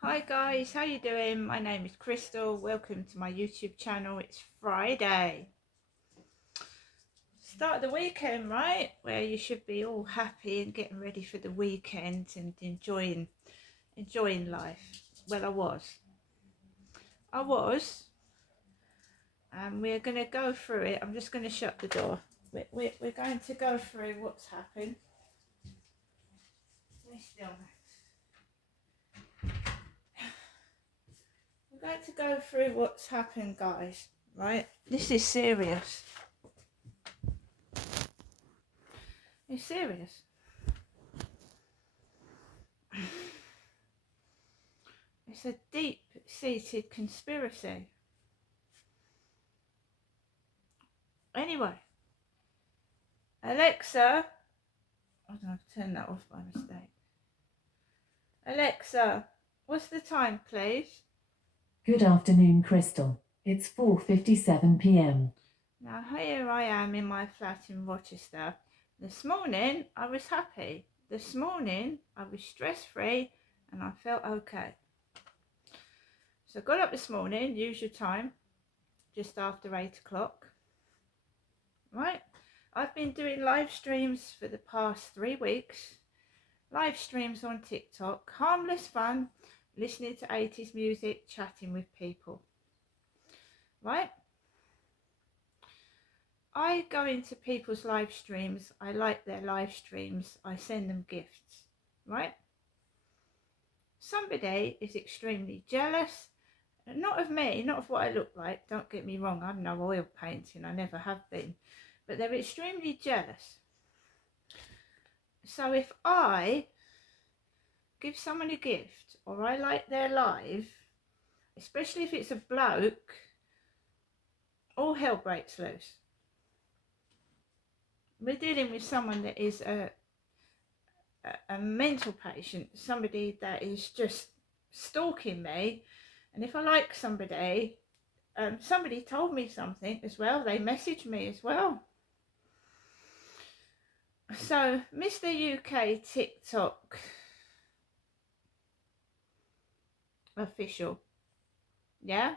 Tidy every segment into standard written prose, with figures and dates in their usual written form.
Hi guys, how you doing? My name is Crystal. Welcome to my YouTube channel. It's Friday. Start of the weekend, right? Where you should be all happy and getting ready for the weekend and enjoying life. Well, I was, and we're going to go through it. I'm just going to shut the door. We're going to go through what's happened. We're going to go through what's happened, guys. Right? This is serious. It's serious. It's a deep-seated conspiracy. Anyway, Alexa, I don't know, I've turned that off by mistake. Alexa, what's the time, please? Good afternoon, Crystal. It's 4:57 p.m. Now here I am in my flat in Rochester. This morning I was happy. This morning I was stress-free and I felt okay. So I got up this morning, usual time, just after 8 o'clock. Right? I've been doing live streams for the past 3 weeks. Live streams on TikTok, harmless fun, listening to 80s music, chatting with people. Right? I go into people's live streams. I like their live streams. I send them gifts. Right? Somebody is extremely jealous. Not of me, not of what I look like. Don't get me wrong. I'm no oil painting. I never have been. But they're extremely jealous. So if I give someone a gift or I like their live, especially if it's a bloke, all hell breaks loose. We're dealing with someone that is a mental patient, somebody that is just stalking me. And if I like somebody, somebody told me something as well, they messaged me as well. So Mr. UK TikTok official, yeah,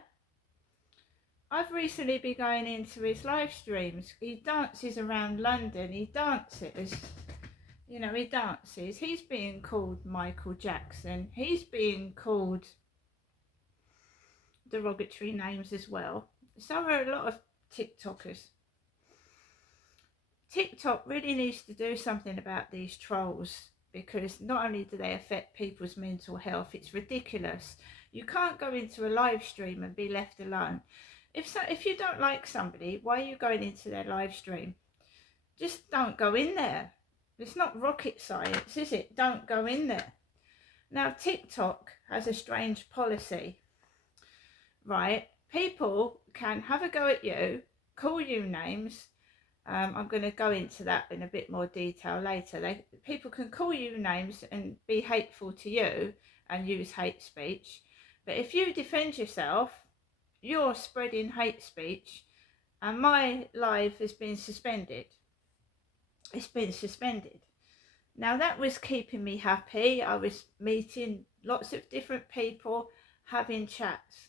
I've recently been going into his live streams. He dances around London. He dances. You know, he dances. He's being called Michael Jackson. He's being called derogatory names as well. So are a lot of TikTokers. TikTok really needs to do something about these trolls, because not only do they affect people's mental health, it's ridiculous. You can't go into a live stream and be left alone. If you don't like somebody, why are you going into their live stream? Just don't go in there. It's not rocket science, is it? Don't go in there. Now, TikTok has a strange policy, right? People can have a go at you, call you names. I'm going to go into that in a bit more detail later. People can call you names and be hateful to you and use hate speech. But if you defend yourself, you're spreading hate speech, and my live has been suspended. It's been suspended. Now that was keeping me happy. I was meeting lots of different people, having chats,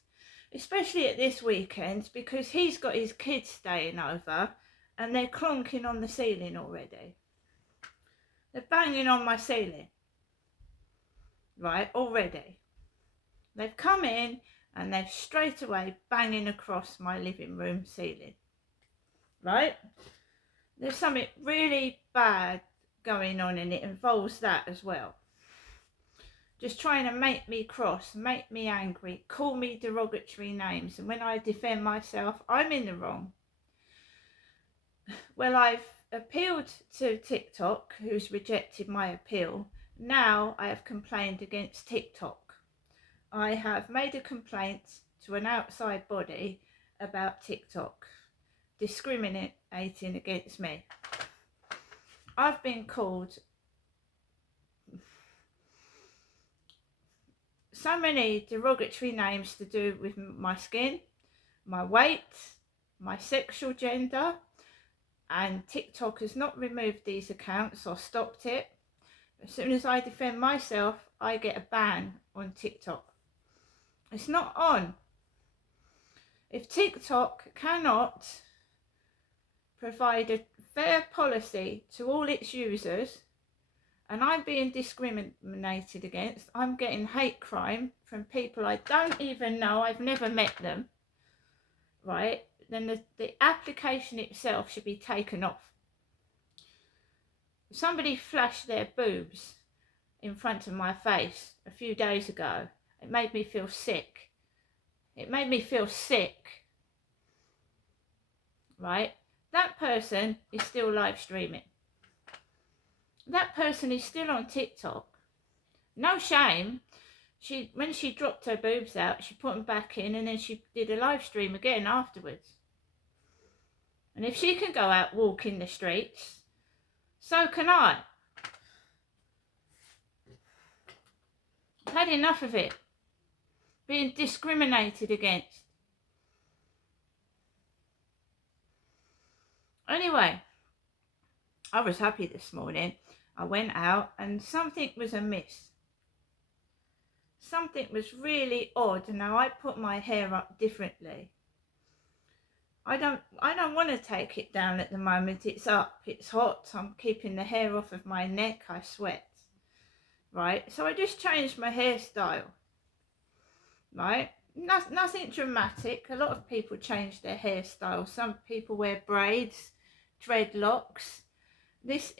especially at this weekend, because he's got his kids staying over and they're clonking on the ceiling already. They're banging on my ceiling, right, already. They've come in and they've straight away banging across my living room ceiling, right? There's something really bad going on, and it involves that as well. Just trying to make me cross, make me angry, call me derogatory names, and when I defend myself, I'm in the wrong. Well, I've appealed to TikTok, who's rejected my appeal. Now I have complained against TikTok. I have made a complaint to an outside body about TikTok discriminating against me. I've been called so many derogatory names to do with my skin, my weight, my sexual gender, and TikTok has not removed these accounts or stopped it. As soon as I defend myself, I get a ban on TikTok. It's not on. If TikTok cannot provide a fair policy to all its users, and I'm being discriminated against, I'm getting hate crime from people I don't even know, I've never met them, right, then the application itself should be taken off. Somebody flashed their boobs in front of my face a few days ago. It made me feel sick. It made me feel sick, right? That person is still live streaming. That person is still on TikTok. No shame. When she dropped her boobs out, she put them back in, and then she did a live stream again afterwards. And if she can go out walking the streets, so can I. I've had enough of it. Being discriminated against. Anyway, I was happy this morning. I went out and something was amiss. Something was really odd. Now I put my hair up differently. I don't want to take it down at the moment. It's up, it's hot. I'm keeping the hair off of my neck. I sweat. Right? So I just changed my hairstyle. Right? Nothing dramatic. A lot of people change their hairstyle. Some people wear braids, dreadlocks. This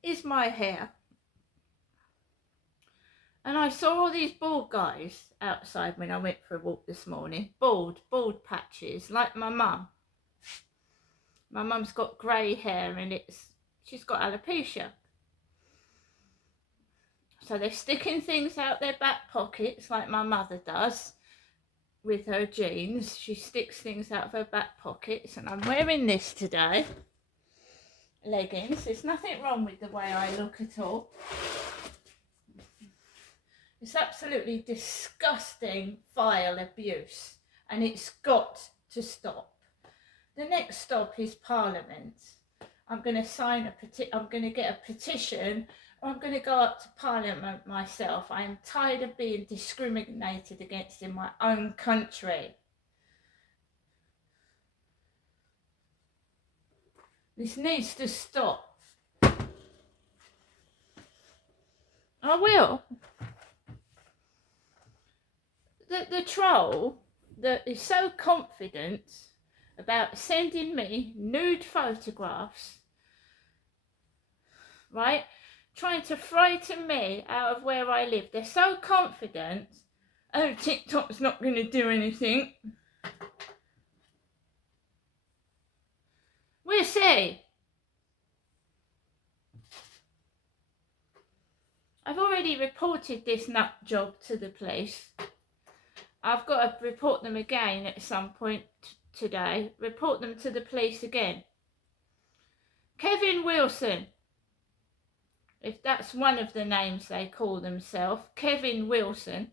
is my hair. And I saw all these bald guys outside when I went for a walk this morning. Bald patches, like my mum. My mum's got grey hair and she's got alopecia. So they're sticking things out their back pockets like my mother does with her jeans. She sticks things out of her back pockets, and I'm wearing this today. Leggings. There's nothing wrong with the way I look at all. It's absolutely disgusting, vile abuse, and it's got to stop. The next stop is Parliament. I'm going to get a petition, or I'm going to go up to Parliament myself. I am tired of being discriminated against in my own country. This needs to stop. I will. The troll that is so confident about sending me nude photographs, right, trying to frighten me out of where I live. They're so confident, oh, TikTok's not going to do anything. We'll see. I've already reported this nut job to the police. I've got to report them again at some point today. Report them to the police again. Kevin Wilson, if that's one of the names they call themselves, Kevin Wilson.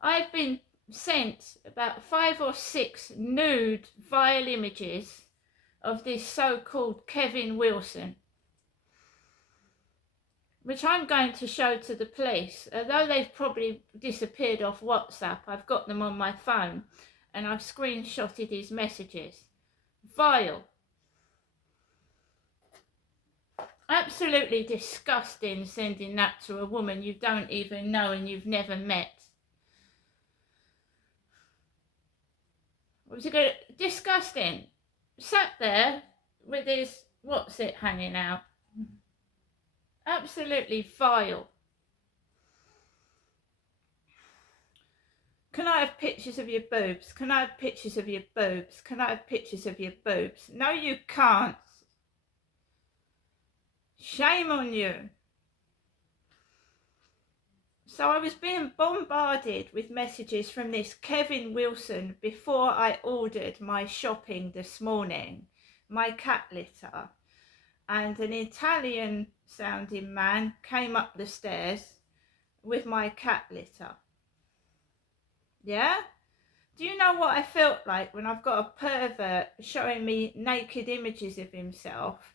I've been sent about 5 or 6 nude, vile images of this so-called Kevin Wilson, which I'm going to show to the police. Although they've probably disappeared off WhatsApp, I've got them on my phone and I've screenshotted his messages. Vile. Absolutely disgusting sending that to a woman you don't even know and you've never met. Was it good? Disgusting. Sat there with his what's it hanging out. Absolutely vile. Can I have pictures of your boobs? Can I have pictures of your boobs? Can I have pictures of your boobs? No, you can't. Shame on you. So I was being bombarded with messages from this Kevin Wilson before I ordered my shopping this morning, my cat litter. And an Italian sounding man came up the stairs with my cat litter. Yeah? Do you know what I felt like when I've got a pervert showing me naked images of himself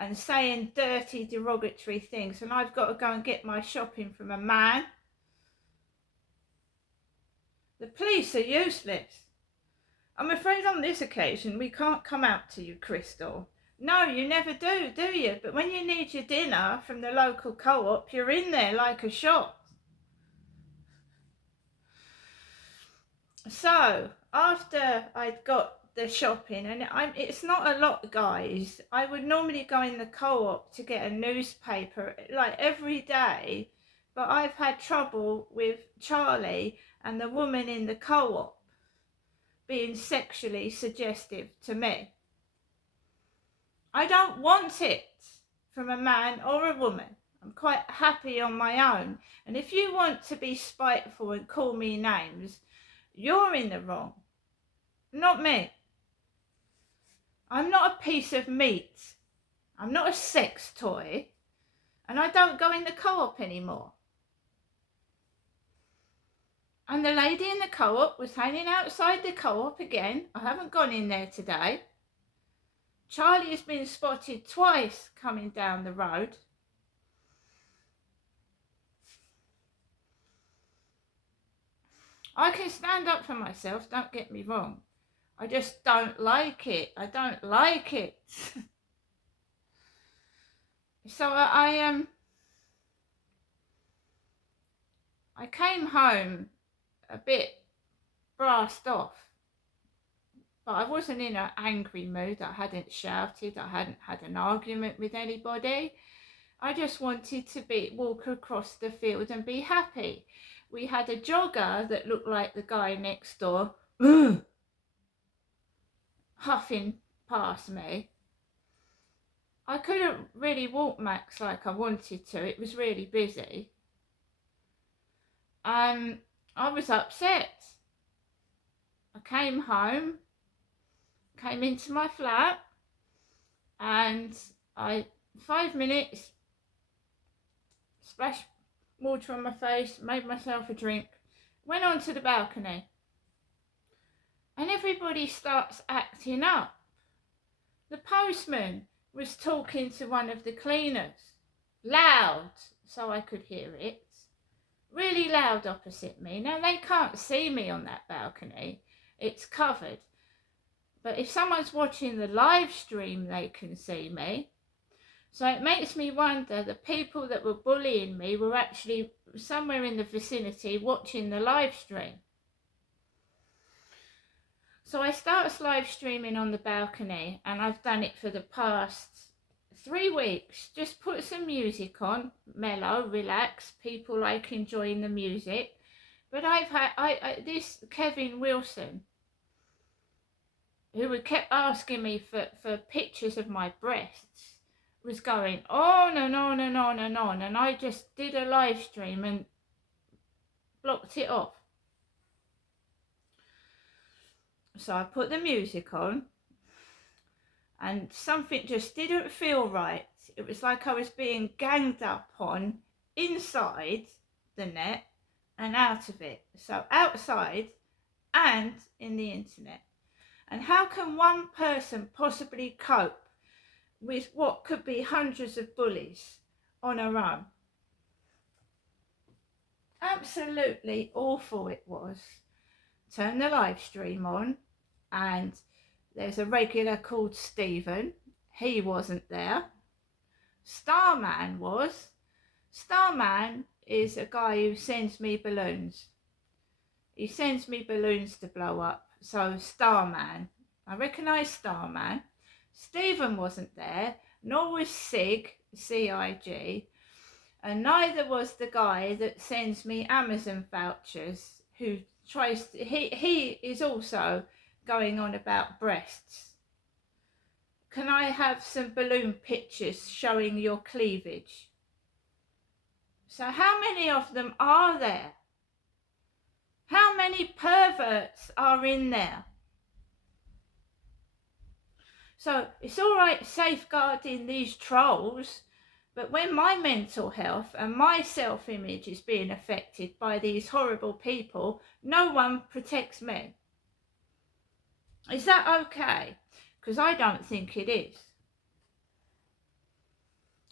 and saying dirty, derogatory things, and I've got to go and get my shopping from a man? The police are useless. I'm afraid on this occasion we can't come out to you, Crystal. No, you never do you? But when you need your dinner from the local co-op, you're in there like a shot. So, after I'd got the shopping, and it's not a lot, guys. I would normally go in the co-op to get a newspaper like every day, but I've had trouble with Charlie and the woman in the co-op being sexually suggestive to me. I don't want it from a man or a woman. I'm quite happy on my own. And if you want to be spiteful and call me names, you're in the wrong, not me. I'm not a piece of meat. I'm not a sex toy. And I don't go in the co-op anymore. And the lady in the co-op was hanging outside the co-op again. I haven't gone in there today. Charlie has been spotted twice coming down the road. I can stand up for myself, don't get me wrong. I just don't like it. I don't like it. So I came home a bit brassed off. But I wasn't in an angry mood. I hadn't shouted. I hadn't had an argument with anybody. I just wanted to walk across the field and be happy. We had a jogger that looked like the guy next door, huffing past me. I couldn't really walk Max like I wanted to. It was really busy. I was upset. I came home, came into my flat, and 5 minutes, splashed water on my face, made myself a drink, went onto the balcony, and everybody starts acting up. The postman was talking to one of the cleaners, loud, so I could hear it, really loud opposite me. Now, they can't see me on that balcony, it's covered. But if someone's watching the live stream, they can see me. So it makes me wonder, the people that were bullying me were actually somewhere in the vicinity watching the live stream. So I start live streaming on the balcony, and I've done it for the past 3 weeks. Just put some music on, mellow, relax, people like enjoying the music. But I've had this Kevin Wilson, who kept asking me for pictures of my breasts, was going on and on and on and on, and I just did a live stream and blocked it off. So I put the music on, and something just didn't feel right. It was like I was being ganged up on inside the net and out of it. So outside and in the internet. And how can one person possibly cope with what could be hundreds of bullies on her own? Absolutely awful it was. Turn the live stream on, and there's a regular called Stephen. He wasn't there. Starman was. Starman is a guy who sends me balloons. He sends me balloons to blow up. So Starman. I recognise Starman. Stephen wasn't there, nor was Sig, C-I-G, and neither was the guy that sends me Amazon vouchers, who tries to, he is also going on about breasts. Can I have some balloon pictures showing your cleavage? So how many of them are there? How many perverts are in there? So it's all right safeguarding these trolls, but when my mental health and my self-image is being affected by these horrible people, no one protects me. Is that okay? Because I don't think it is.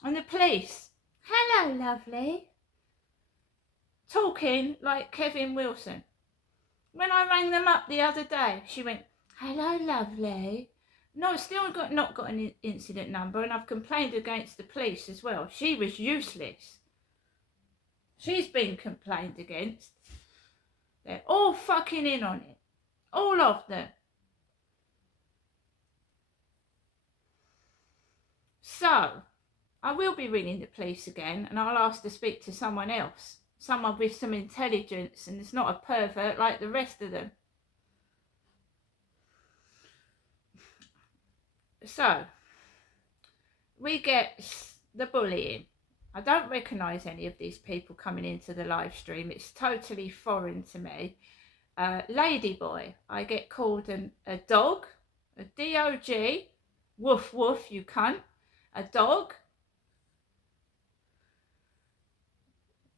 And the police, hello lovely, talking like Kevin Wilson. When I rang them up the other day, she went, "Hello, lovely." No, still not got an incident number, and I've complained against the police as well. She was useless. She's been complained against. They're all fucking in on it. All of them. So, I will be ringing the police again, and I'll ask to speak to someone else. Someone with some intelligence, and it's not a pervert like the rest of them. So, we get the bullying. I don't recognise any of these people coming into the live stream. It's totally foreign to me. Ladyboy, I get called a dog, a D-O-G, woof woof, you cunt, a dog.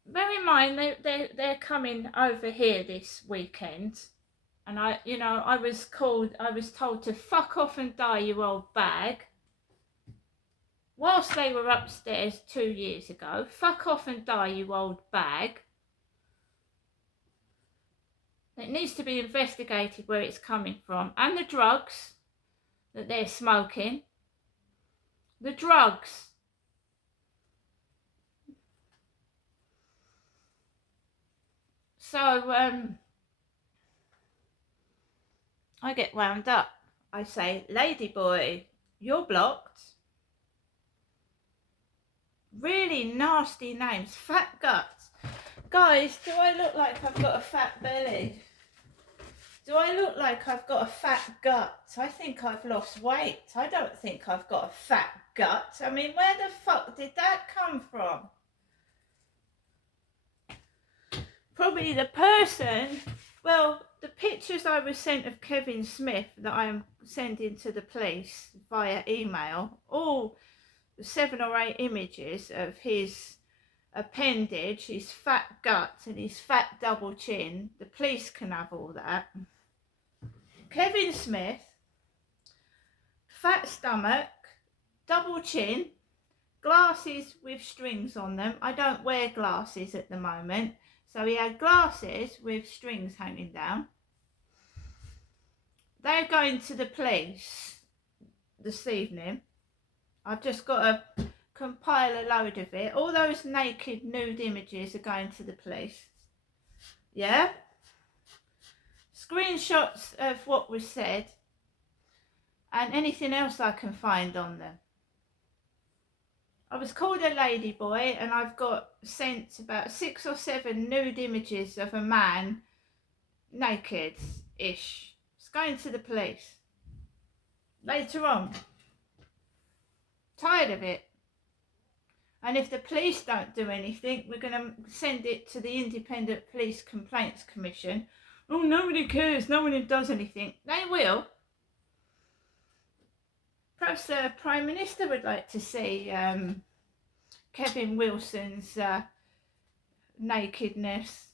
Bear in mind, they're coming over here this weekend, and I was told to fuck off and die, you old bag. Whilst they were upstairs 2 years ago, fuck off and die, you old bag. It needs to be investigated where it's coming from, and the drugs that they're smoking. The drugs. So, I get wound up. I say, "Ladyboy, you're blocked." Really nasty names. Fat guts. Guys, do I look like I've got a fat belly? Do I look like I've got a fat gut? I think I've lost weight. I don't think I've got a fat gut. I mean, where the fuck did that come from? Probably the person, well, the pictures I was sent of Kevin Smith that I am sending to the police via email, all 7 or 8 images of his appendage, his fat gut and his fat double chin. The police can have all that. Kevin Smith, fat stomach, double chin, glasses with strings on them. I don't wear glasses at the moment, so he had glasses with strings hanging down. They're going to the police this evening. I've just got to compile a load of it. All those naked, nude images are going to the police. Yeah? Screenshots of what was said and anything else I can find on them. I was called a ladyboy, and I've got sent about 6 or 7 nude images of a man naked-ish. It's going to the police later on. Tired of it. And if the police don't do anything, we're going to send it to the Independent Police Complaints Commission. Oh, nobody cares, no one does anything. They will. Perhaps the Prime Minister would like to see Kevin Wilson's nakedness.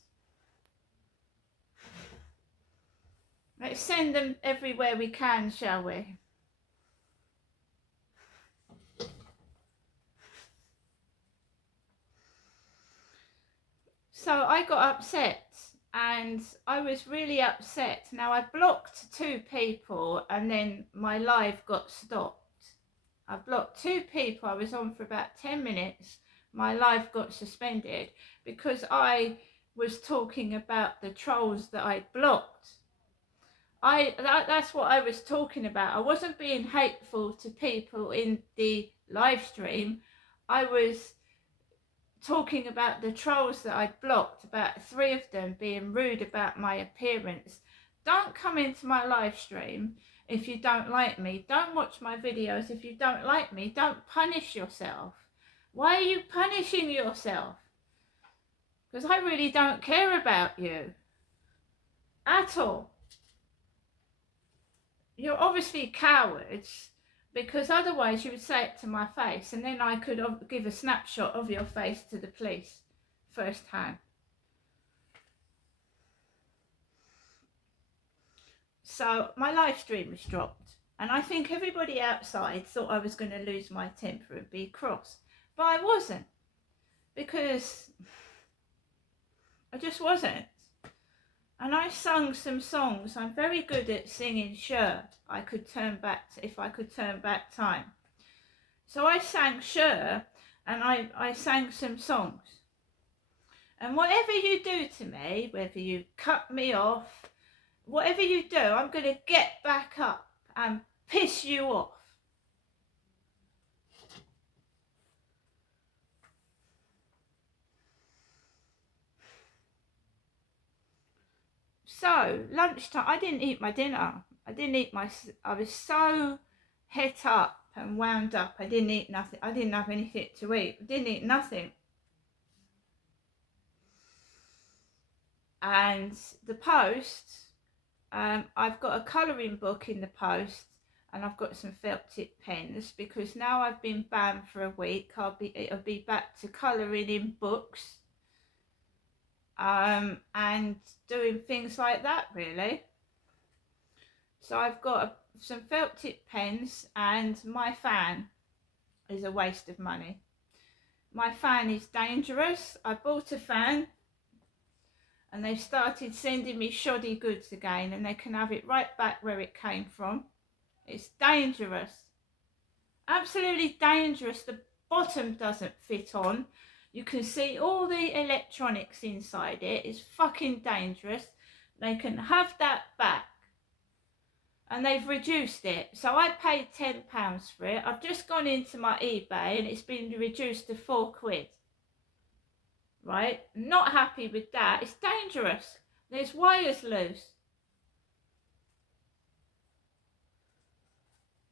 Let's send them everywhere we can, shall we? So I got upset, and I was really upset. Now, I blocked 2 people, and then my live got stopped. I blocked 2 people. I was on for about 10 minutes. My live got suspended because I was talking about the trolls that I blocked. That's what I was talking about. I wasn't being hateful to people in the live stream. I was talking about the trolls that I'd blocked, about 3 of them being rude about my appearance. Don't come into my live stream if you don't like me. Don't watch my videos if you don't like me. Don't punish yourself. Why are you punishing yourself? Because I really don't care about you at all. You're obviously cowards, because otherwise you would say it to my face, and then I could give a snapshot of your face to the police firsthand. So my live stream was dropped, and I think everybody outside thought I was going to lose my temper and be cross, but I wasn't, because I just wasn't. and I sung some songs. I'm very good at singing Sure. I could turn back, if I could turn back time. So I sang Sure, and I sang some songs. And whatever you do to me, whether you cut me off, whatever you do, I'm going to get back up and piss you off. So, lunchtime, I didn't eat my dinner. I was so het up and wound up. I didn't eat nothing. I didn't have anything to eat. I didn't eat nothing. And the post, I've got a colouring book in the post, and I've got some felt tip pens, because now I've been banned for a week. I'll be back to colouring in books, and doing things like that, really. So I've got some felt tip pens, and my fan is a waste of money. My fan is dangerous. I bought a fan, and they've started sending me shoddy goods again, and they can have it right back where it came from. It's dangerous. Absolutely dangerous. The bottom doesn't fit on. You can see all the electronics inside it. It's fucking dangerous. They can have that back. And they've reduced it. So I paid £10 for it. I've just gone into my eBay and it's been reduced to £4. Right? Not happy with that. It's dangerous. There's wires loose.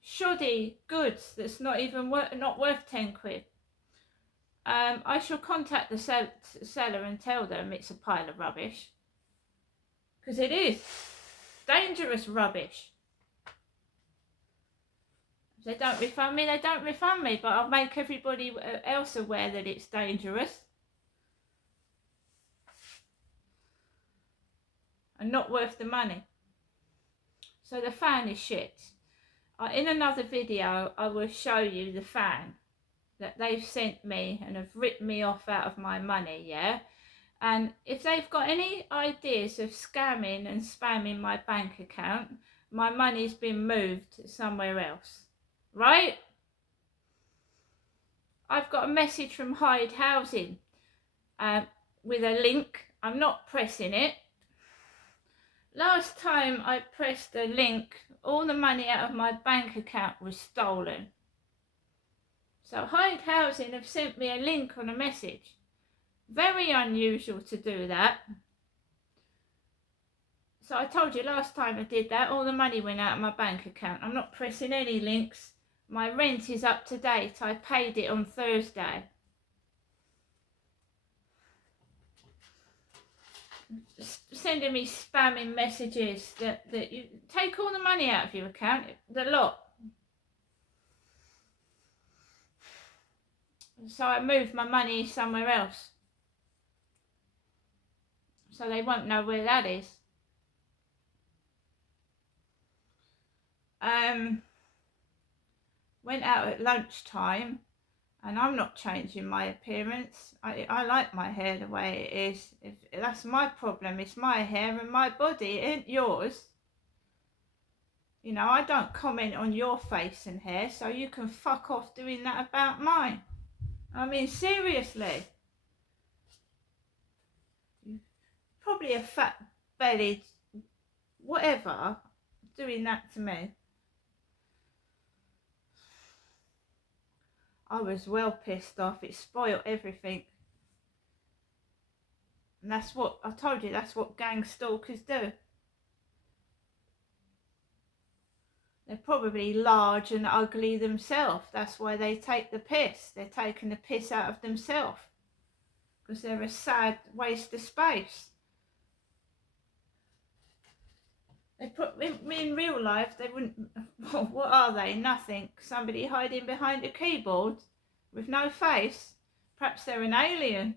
Shoddy goods that's not even not worth £10. I shall contact the seller and tell them it's a pile of rubbish. Because it is. Dangerous rubbish. If they don't refund me, they don't refund me. But I'll make everybody else aware that it's dangerous. And not worth the money. So the fan is shit. In another video, I will show you the fan that they've sent me and have ripped me off out of my money, yeah? And if they've got any ideas of scamming and spamming my bank account, my money's been moved somewhere else, right? I've got a message from Hyde Housing with a link. I'm not pressing it. Last time I pressed the link, all the money out of my bank account was stolen. So Hyde Housing have sent me a link on a message. Very unusual to do that. So I told you last time I did that, all the money went out of my bank account. I'm not pressing any links. My rent is up to date. I paid it on Thursday. Sending me spamming messages that you take all the money out of your account, the lot. So I moved my money somewhere else. So they won't know where that is. Went out at lunchtime, and I'm not changing my appearance. I like my hair the way it is. If that's my problem, it's my hair and my body, it ain't yours. You know, I don't comment on your face and hair, so you can fuck off doing that about mine. I mean, seriously. Probably a fat-bellied whatever doing that to me. I was well pissed off. It spoiled everything. And that's what, I told you, that's what gang stalkers do. They're probably large and ugly themselves. That's why they take the piss. They're taking the piss out of themselves. Because they're a sad waste of space. They put in real life, they wouldn't, what are they? Nothing. Somebody hiding behind a keyboard with no face. Perhaps they're an alien.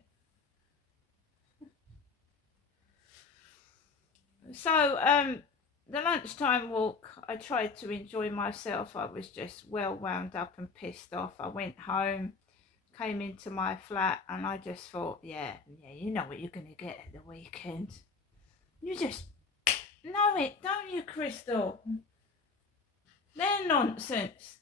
So, the lunchtime walk, I tried to enjoy myself. I was just well wound up and pissed off. I went home, came into my flat, and I just thought, yeah, you know what you're going to get at the weekend. You just know it, don't you, Crystal? They're nonsense.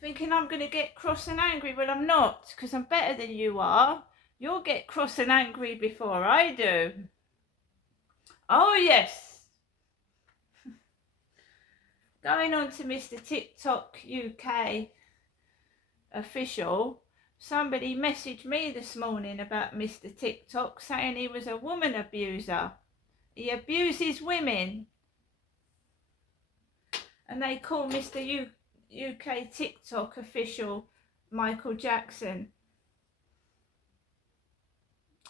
Thinking I'm going to get cross and angry. Well, I'm not, because I'm better than you are. You'll get cross and angry before I do. Oh, yes. Going on to Mr. TikTok UK official, somebody messaged me this morning about Mr. TikTok saying he was a woman abuser. He abuses women. And they call Mr. UK TikTok official Michael Jackson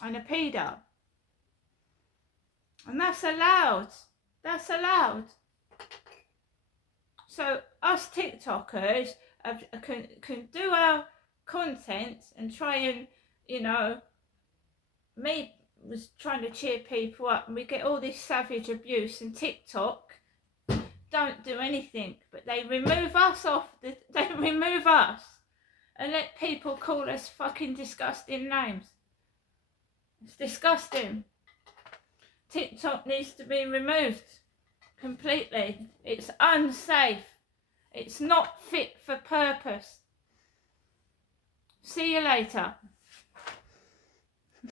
and a pedo. And that's allowed. That's allowed. So us TikTokers can do our content and try and, you know, me was trying to cheer people up, and we get all this savage abuse, and TikTok don't do anything, but they remove us they remove us and let people call us fucking disgusting names. It's disgusting. TikTok needs to be removed completely. It's unsafe. It's not fit for purpose. See you later.